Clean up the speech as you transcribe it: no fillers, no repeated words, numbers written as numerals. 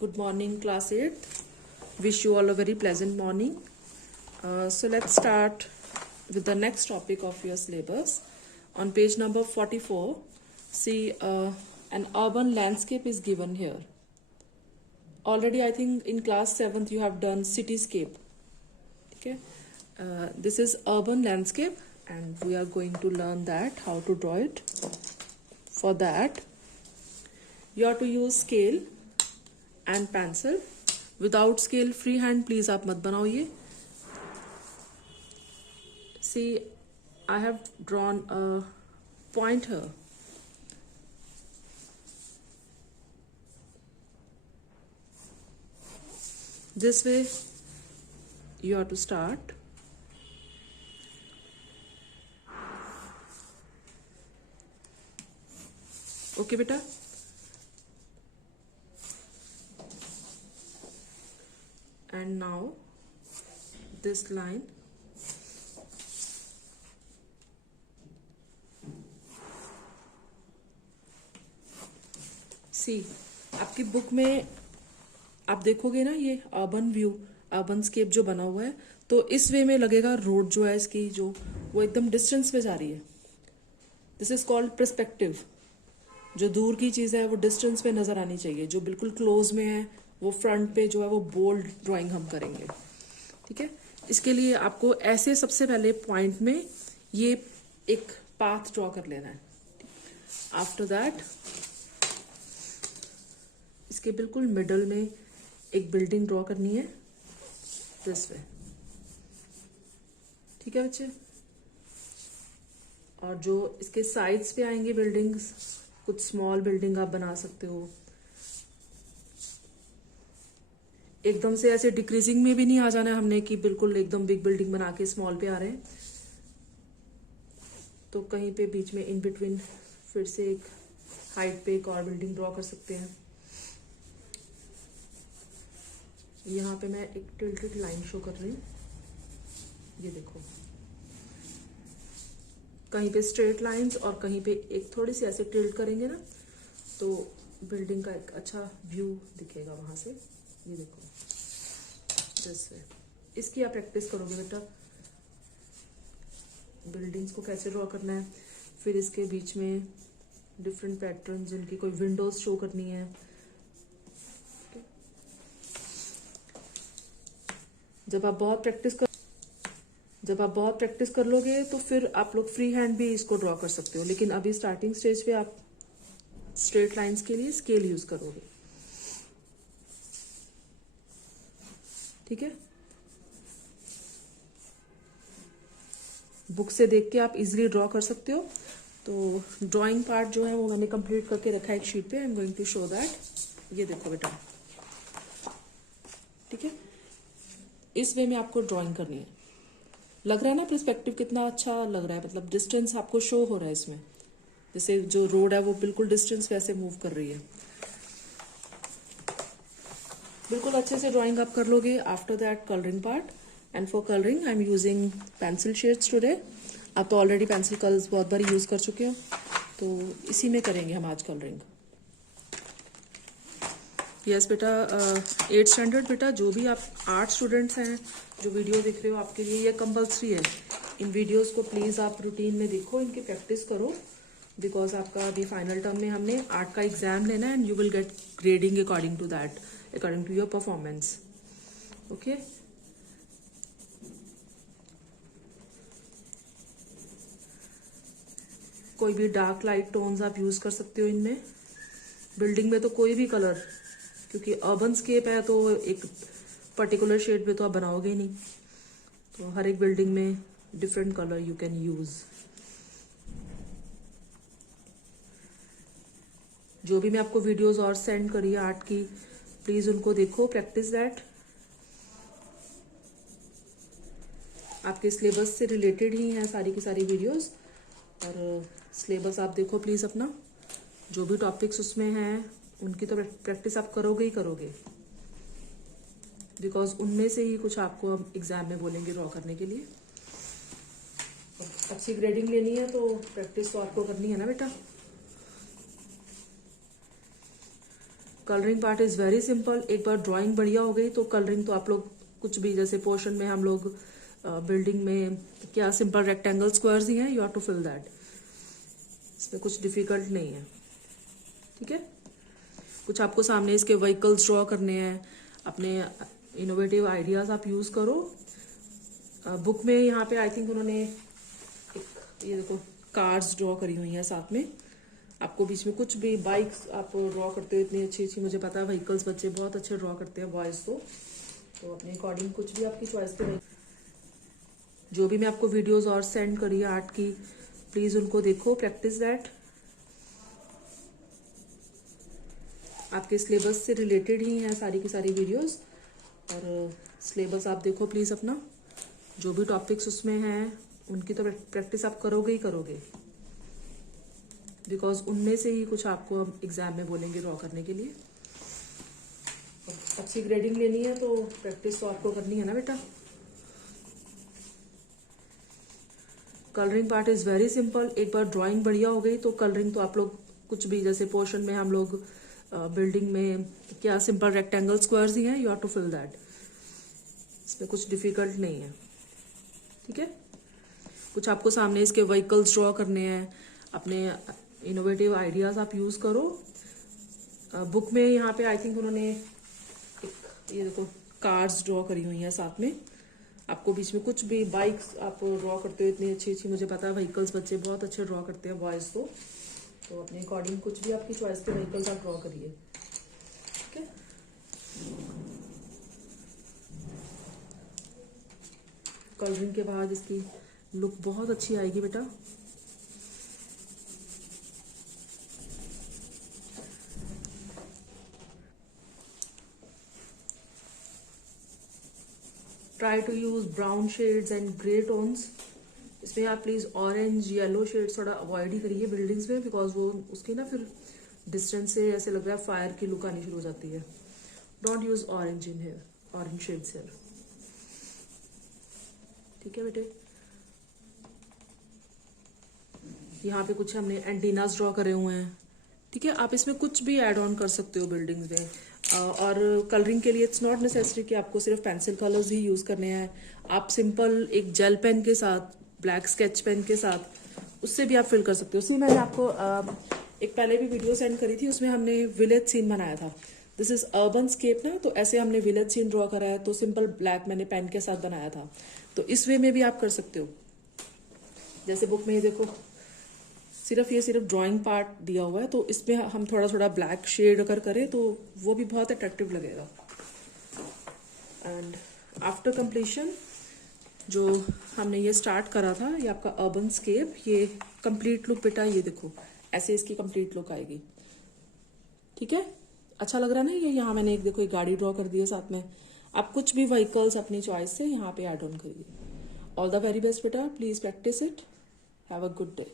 Good morning, class 8th. Wish you all a very pleasant morning. So let's start with the next topic of your syllabus. On page number 44, see an urban landscape is given here. Already I think in class 7th you have done cityscape. Okay. This is urban landscape and we are going to learn that, how to draw it. For that, you have to use scale and pencil. Without scale, freehand please आप मत बनाओ ये. See, I have drawn a point here. This way you have to start. Okay बेटा. And now this line सी आपकी book में आप देखोगे ना, ये अर्बन व्यू, अर्बन स्केप जो बना हुआ है, तो इस वे में लगेगा रोड जो है इसकी, जो वो एकदम डिस्टेंस पे जा रही है. This is called perspective. जो दूर की चीज है वो डिस्टेंस पे नजर आनी चाहिए, जो बिल्कुल क्लोज में है वो फ्रंट पे जो है वो बोल्ड ड्राइंग हम करेंगे. ठीक है. इसके लिए आपको ऐसे सबसे पहले पॉइंट में ये एक पाथ ड्रॉ कर लेना है. आफ्टर दैट इसके बिल्कुल मिडल में एक बिल्डिंग ड्रॉ करनी है दिस वे. ठीक है बच्चे. और जो इसके साइड्स पे आएंगे बिल्डिंग्स, कुछ स्मॉल बिल्डिंग आप बना सकते हो. एकदम से ऐसे डिक्रीजिंग में भी नहीं आ जाना है हमने कि बिल्कुल एकदम बिग बिल्डिंग बना के स्मॉल पे आ रहे हैं. तो कहीं पे बीच में इन बिटवीन फिर से एक हाइट पे एक और बिल्डिंग ड्रॉ कर सकते हैं. यहाँ पे मैं एक टिल्टेड लाइन शो कर रही हूँ. ये देखो, कहीं पे स्ट्रेट लाइंस और कहीं पे एक थोड़ी सी ऐसे टिल्ट करेंगे ना, तो बिल्डिंग का एक अच्छा व्यू दिखेगा वहां से. ये देखो दिस वे. इसकी आप प्रैक्टिस करोगे बेटा, बिल्डिंग्स को कैसे ड्रॉ करना है. फिर इसके बीच में डिफरेंट पैटर्न, जिनकी कोई विंडोज शो करनी है. जब आप बहुत प्रैक्टिस कर लोगे तो फिर आप लोग फ्री हैंड भी इसको ड्रॉ कर सकते हो. लेकिन अभी स्टार्टिंग स्टेज पे आप स्ट्रेट लाइंस के लिए स्केल यूज करोगे. ठीक है. बुक से देख के आप इजीली ड्रॉ कर सकते हो. तो ड्राइंग पार्ट जो है वो मैंने कंप्लीट करके रखा है एक शीट पे. I am going to show that. ये देखो बेटा. ठीक है. इस वे में आपको ड्राइंग करनी है. लग रहा है ना पर्सपेक्टिव कितना अच्छा लग रहा है, मतलब डिस्टेंस आपको शो हो रहा है इसमें. जैसे जो रोड है वो बिल्कुल डिस्टेंस वैसे मूव कर रही है. बिल्कुल अच्छे से ड्राइंग आप कर लोगे. After that colouring part. And for colouring I am using pencil shades today. आप तो ऑलरेडी पेंसिल कलर्स बहुत बार यूज कर चुके हो, तो इसी में करेंगे हम आज कलरिंग. यस बेटा, 8th स्टैंडर्ड बेटा, जो भी आप 8 स्टूडेंट्स हैं जो वीडियो देख रहे हो, आपके लिए ये कंपल्सरी है. इन वीडियोस को प्लीज़ आप रूटीन में देखो, इनकी प्रैक्टिस करो. बिकॉज आपका अभी फाइनल टर्म में हमने 8 का एग्जाम लेना है and you will get grading according to that, according to your performance. Okay. कोई भी डार्क लाइट टोन्स आप यूज कर सकते हो इनमें. बिल्डिंग में तो कोई भी कलर, क्योंकि अर्बन स्केप है तो एक पर्टिकुलर शेड में तो आप बनाओगे ही नहीं. तो हर एक बिल्डिंग में different colour you can use. जो भी मैं आपको वीडियोस और सेंड करी है आर्ट की, प्लीज उनको देखो, प्रैक्टिस दैट. आपके सिलेबस से रिलेटेड ही हैं सारी की सारी वीडियोस. और सिलेबस आप देखो प्लीज अपना, जो भी टॉपिक्स उसमें हैं उनकी तो प्रैक्टिस आप करोगे ही करोगे. बिकॉज उनमें से ही कुछ आपको अब एग्जाम में बोलेंगे ड्रॉ करने के लिए. अच्छी ग्रेडिंग लेनी है तो प्रैक्टिस तो आपको करनी है ना बेटा. Colouring part is very simple. एक बार ड्राइंग बढ़िया हो गई तो कलरिंग तो आप लोग कुछ भी, जैसे पोर्शन में हम लोग बिल्डिंग में क्या सिंपल रेक्टेंगल स्क्वायर्स ही हैं, you have to fill that. इसमें कुछ डिफिकल्ट नहीं है, ठीक है। कुछ आपको सामने इसके व्हीकल्स ड्रॉ करने हैं, अपने इनोवेटिव आइडियाज आप यूज करो। बुक में यहाँ पे आई थिंक उन्होंने एक ये देखो कार्स ड्रॉ करी हुई हैं साथ में। आपको बीच में कुछ भी बाइक्स आप ड्रॉ करते हो इतनी अच्छी अच्छी, मुझे पता है व्हीकल्स बच्चे बहुत अच्छे ड्रॉ करते हैं बॉयज तो अपने अकॉर्डिंग कुछ भी आपकी चॉइस पे। जो भी मैं आपको वीडियोस और सेंड करी है आर्ट की, प्लीज उनको देखो, प्रैक्टिस दैट। आपके सिलेबस से रिलेटेड ही हैं सारी की सारी वीडियोस, और सिलेबस आप देखो प्लीज अपना। जो भी टॉपिक्स उसमें हैं उनकी तो प्रैक्टिस आप करोगे ही करोगे, बिकॉज उनमें से ही कुछ आपको एग्जाम में बोलेंगे ड्रॉ करने के लिए। अच्छी ग्रेडिंग लेनी है तो प्रैक्टिस तो आपको करनी है ना बेटा। Colouring part is very simple. एक बार ड्राइंग बढ़िया हो गई तो कलरिंग तो आप लोग कुछ भी, जैसे पोर्शन में हम लोग बिल्डिंग में क्या सिंपल रेक्टेंगल स्क्वायर्स ही हैं, you have to fill that. इसमें कुछ डिफिकल्ट नहीं है, ठीक है। कुछ आपको सामने इसके व्हीकल्स ड्रॉ करने हैं, अपने इनोवेटिव आइडियाज आप यूज करो। बुक में यहाँ पे आई थिंक उन्होंने एक ये देखो कार्स ड्रॉ करी हुई हैं साथ में। आपको बीच में कुछ भी बाइक्स आप ड्रॉ करते हो इतनी अच्छी अच्छी, मुझे पता है व्हीकल्स बच्चे बहुत अच्छे ड्रॉ करते हैं बॉयज तो अपने अकॉर्डिंग कुछ भी आपकी चॉइस के व्हीकल्स आप ड्रॉ करिए, ठीक है। कलरिंग के बाद इसकी लुक बहुत अच्छी आएगी बेटा। Try to use brown shades and grey tones. इसमें आप प्लीज ऑरेंज येलो शेड्स थोड़ा अवॉइड ही करिए बिल्डिंग्स में, बिकॉज वो उसकी ना फिर डिस्टेंस से ऐसे लग रहा है फायर की लुक आनी शुरू हो जाती है। Don't use orange in hair, orange shades hair, ठीक है बेटे। यहाँ पे कुछ हमने एंटीनास ड्रॉ करे हुए हैं, ठीक है। आप इसमें कुछ भी ऐड ऑन कर सकते हो बिल्डिंग्स में। और कलरिंग के लिए इट्स नॉट नेसेसरी कि आपको सिर्फ पेंसिल कलर्स ही यूज करने हैं। आप सिंपल एक जेल पेन के साथ, ब्लैक स्केच पेन के साथ, उससे भी आप फिल कर सकते हो। उसी मैंने आपको एक पहले भी वीडियो सेंड करी थी, उसमें हमने विलेज सीन बनाया था। दिस इज अर्बन स्केप ना, तो ऐसे हमने विलेज सीन ड्रॉ करा है, तो सिंपल ब्लैक मैंने पेन के साथ बनाया था। तो इस वे में भी आप कर सकते हो। जैसे बुक में ये देखो सिर्फ ड्राइंग पार्ट दिया हुआ है, तो इसमें हम थोड़ा थोड़ा ब्लैक शेड अगर करें तो वो भी बहुत अट्रैक्टिव लगेगा। एंड आफ्टर कंप्लीशन जो हमने ये स्टार्ट करा था, ये आपका अर्बन स्केप, ये कंप्लीट लुक बेटा, ये देखो ऐसे इसकी कंप्लीट लुक आएगी, ठीक है। अच्छा लग रहा है ना ये। यहाँ मैंने एक देखो एक गाड़ी ड्रॉ कर दी है साथ में। आप कुछ भी व्हीकल्स अपनी चॉइस से यहाँ पे ऐड ऑन करिए। ऑल द वेरी बेस्ट बेटा, please practice it. Have a good day.